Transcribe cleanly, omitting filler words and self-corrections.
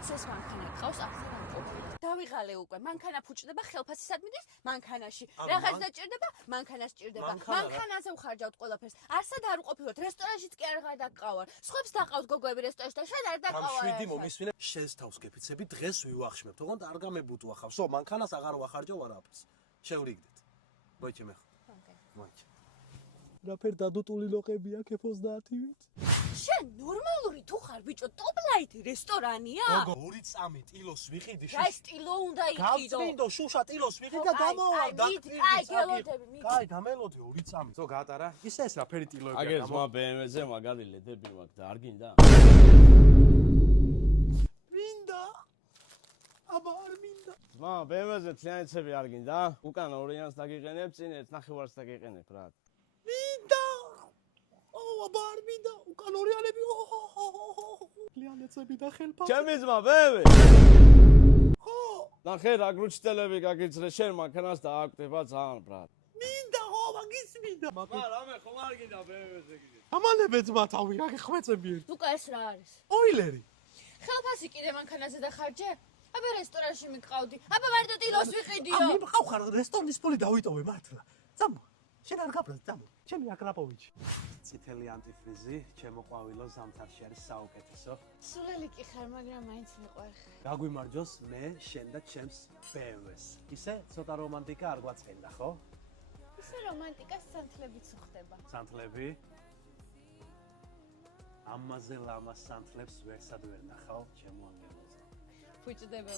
რაც ეს მანქანა ყავს, ახლა არ ყოფილა. დავიღალე უკვე, მანქანა ფუჭდება, ხელფასისად მიდის მანქანაში. რაღაც დაჭირდება, მანქანას ჭირდება. მანქანაზე ვხარჯავთ ყველაფერს. არსად არ უყოფილოთ, რესტორანშიც კი არ დაგყავარ. სხვებს დაყავთ გოგოები რესტორანში და შენ არ დაგყავარ. შვიდი მომისმინე, შენს თავს გეფიცები, დღეს ვივახშმებთ. ოღონდ არ გამებუტვა ხავ. სო, მანქანას აღარ ვახარჯავ არაფერს. შევრიგდეთ. მოიჭე მე. მოიჭე. რაფერ დადუტული ლოყებია F30-ით? შენ ნორმალური თუ ხარ ბიჭო, ტოპლაითი რესტორანია? გოგო, 2 წამი ტილოს ვიყიდი შუშა. რა სტილო უნდა იყიდო? გავწმინდო შუშა ტილოს ვიყიდ და გამოვარ და აი, გელოდები, მიდი. კაი, დამელოდი 2 წამი. ზო გაატარა. ისე ეს რაფერი ტილოებია. აგერ ზმა BMW-ზე მაგარი ლედები მაქვს და არ გინდა? მინდა. აბა არ მინდა. ზმა BMW-ზე თლიანიცები არ გინდა? უკან ორიანს დაგიყენებ, წინ ერთ ნახევარს დაგიყენებ რა. მინდა. აბა არ მინდა. უკან ორიანები. ლიანეცები და ხელფასი. ჩემი ზმა BMW. ხო. ნახე რა გრუჩტელები გაგიძრე შენ მანქანას დააკვდება ძალიან ბრატ. მინდა ხო, მაგის მინდა. რამე ხომ არ გინდა BMW-ზე გინდა. ამალებეც მათავი, რა ხვეწები ერთ. ლუკა ეს რა არის? ოილერი. ხელფასი კიდე მანქანაზე დახარჯე? აბა რესტორანში მიყავდი. აბა მარტო ტილოს ვიყიდიო. ამი მყავხარ რესტორნის ფული დავიტოვე მართლა. წამო. შენ არ გაბრაზ, წამო. ჩემი აკრაპოვიჩი. წითელი ანტიფრიზი, ჩემო ყვავილო ზამთარში არის საუკეთესო. სულელი კი ხარ, მაგრამ მაინც მიყვარხარ. გაგვიმარჯოს მე, შენ და ჩემს BMW-ს. ისე ცოტა რომანტიკა არ გვაწყენდა, ხო? ისე რომანტიკას სანთლებიც უხდება. სანთლები? ამაზე ლამას სანთლებს ვერსად ვერ ნახავ, ჩემო ანგელოზო. ფუჭდება